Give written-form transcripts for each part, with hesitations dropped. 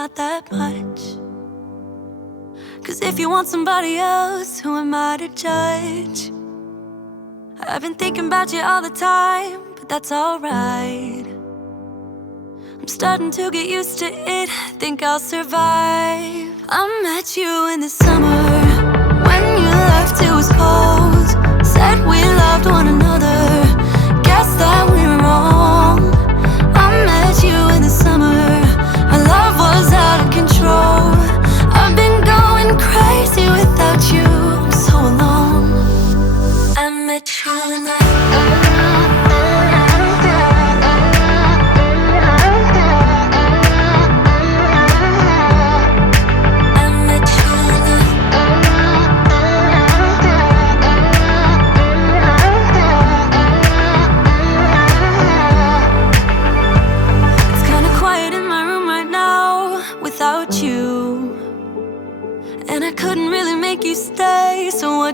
not that much. 'Cause if you want somebody else, who am I to judge? I've been thinking about you all the time, but that's alright. I'm starting to get used to it, think I'll survive. I met you in the summer, when you left it was cold. Said we loved one another, guess that we were wrong. I met you in the summer, our love was out of control. I've been going crazy without you, I'm so alone. I met you in the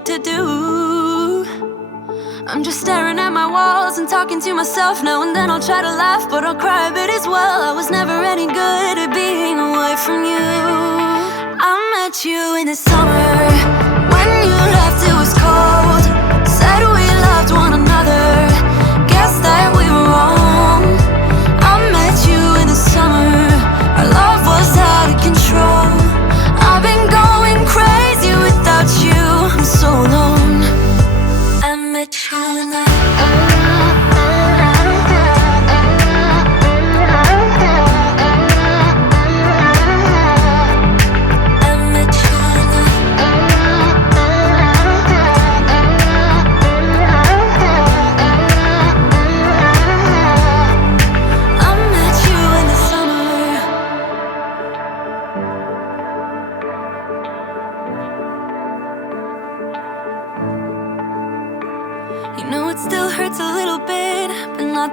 to do. I'm just staring at my walls and talking to myself now and then. I'll try to laugh, but I'll cry a bit as well. I was never any good at being away from you. I met you in the summer, when you left it was cold. Said we loved one another, guess that we were wrong. I met you in the summer, our love was out of control. I've been going crazy without you, I'm so alone. I met you in the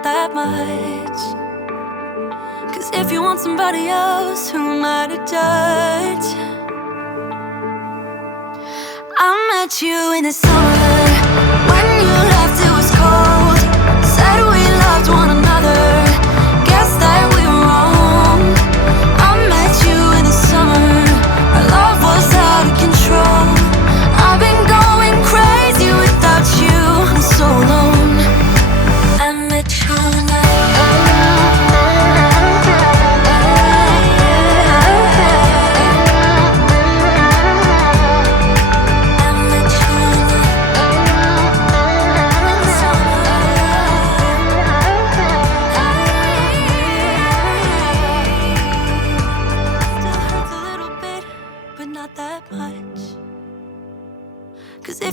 that much. 'Cause if you want somebody else, who am I to judge? I met you in the summer, when you left it was cold. Said we loved one another, guess that we were wrong. I met you in the summer, our love was out of control. I've been going crazy without you, I'm so alone. I met you in the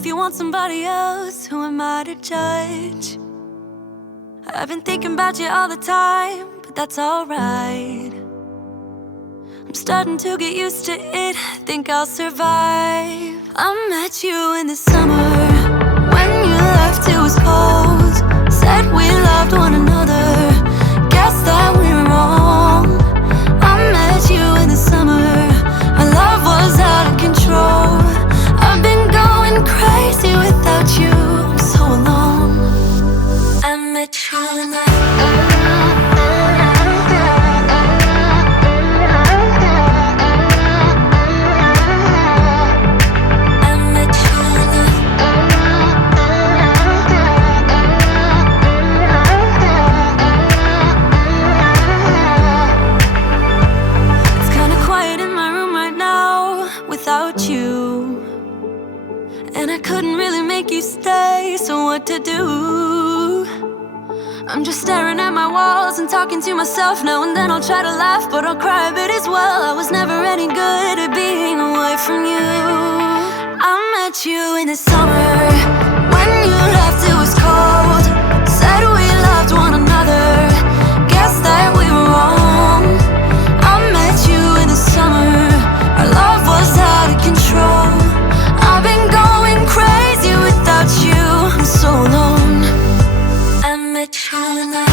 if you want somebody else, who am I to judge? I've been thinking about you all the time, but that's alright. I'm starting to get used to it, think I'll survive. I met you in the summer, when you left it was cold. Said we loved one another, guess that we were wrong. I met you in the summer, our love was out of control. I've been going crazy without you, I'm so alone. I met you in the to do. I'm just staring at my walls and talking to myself now and then. I'll try to laugh, but I'll cry a bit as well. I was never any good at being away from you. I met you in the summer, when you left it was cold. Said we loved one another, guess that we were wrong. I met you in the summer, our love was out of control. I've been going crazy without you, I'm so alone. I met you in the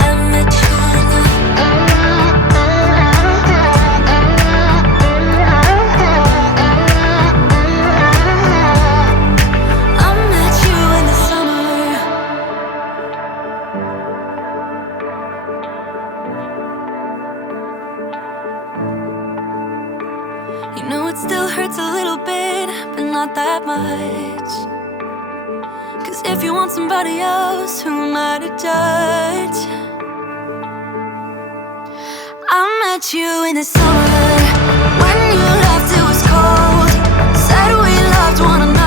I met you in the it still hurts a little bit, but not that much. 'Cause if you want somebody else, who am I to judge? I met you in the summer, when you left it was cold. Said we loved one another,